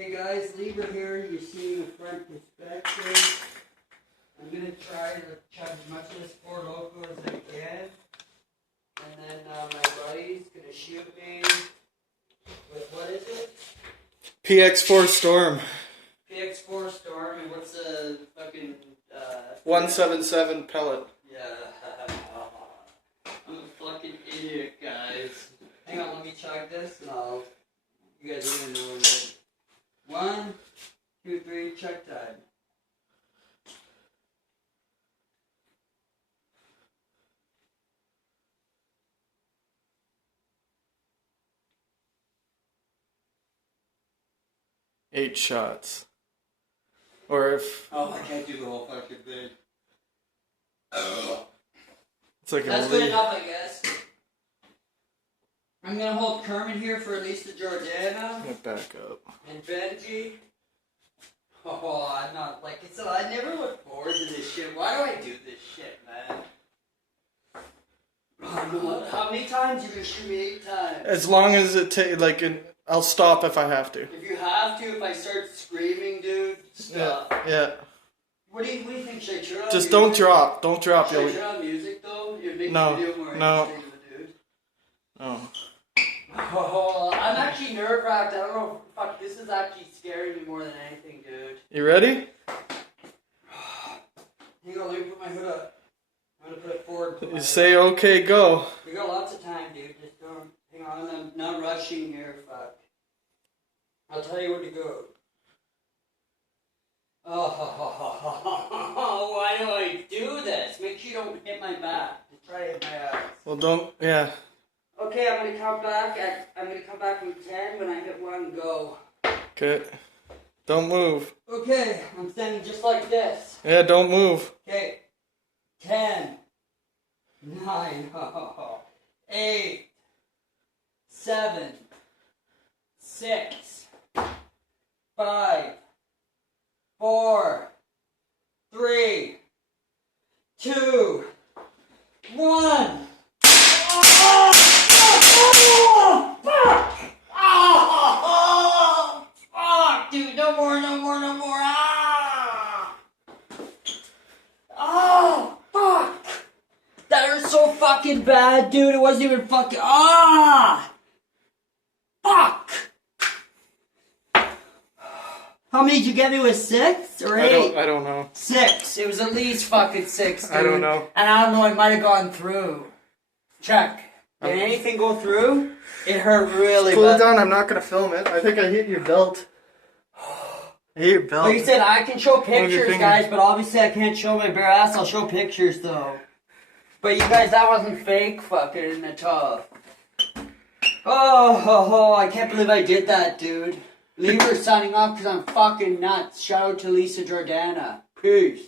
Hey guys, Lieber here. You're seeing the front perspective. I'm gonna try to chug as much of this Four Loko as I can. And then my buddy's gonna shoot me with, what is it? PX4 Storm. PX4 Storm, and what's the fucking 177 pellet. Yeah. I'm a fucking idiot, guys. Hang on, let me chug this and you guys are gonna know it. 1, 2, 3, chug time. Eight shots. Or if Oh, I can't do the whole fucking thing. it's like That's a good enough, I guess. I'm gonna hold Kermit here for at least the Jordana Get back up. and Benji. Oh, I'm not, like I said, I never look forward to this shit. Why do I do this shit, man? How many times? You can shoot me 8 times. As long as it I'll stop if I have to. If you have to, if I start screaming, dude, stop. Yeah. What do you think? Should I turn on Just music? don't drop. Don't drop. Should I turn on music though? You'd make No, the video more no. interesting, dude. Oh. Oh, I'm actually nerve-wracked. I don't know. Fuck, this is actually scaring me more than anything, dude. You ready? Hang on, let me put my hood up. I'm gonna put it forward. You say okay, go. We got lots of time, dude. Just don't. Hang on, I'm not rushing here. Fuck. I'll tell you where to go. Oh, why do I do this? Make sure you don't hit my back. Just try to hit my ass. Well, don't. Yeah. Okay, I'm gonna come back. I'm gonna come back from 10 when I hit 1. Go. Okay. Don't move. Okay, I'm standing just like this. Yeah, don't move. Okay. 10, 9, 8, 7, 6, 5, 4, 3, 2, 1. Fuck, dude, no more. Oh, fuck. That hurt so fucking bad, dude. It wasn't even fucking. Fuck. How many did you get me with? 6 or 8? I don't know. 6. It was at least fucking 6, dude. I don't know. And I don't know, it might have gone through. Check. Did anything go through? It hurt really Cool bad. down. I'm not gonna film it. I think I hit your belt. I hit your belt. Like I said, I can show Move your pictures, finger. guys, but obviously I can't show my bare ass. I'll show pictures, though. But you guys, that wasn't fake fucking at all. Oh, I can't believe I did that, dude. Lieber signing off because I'm fucking nuts. Shout out to Lisa Jordana. Peace.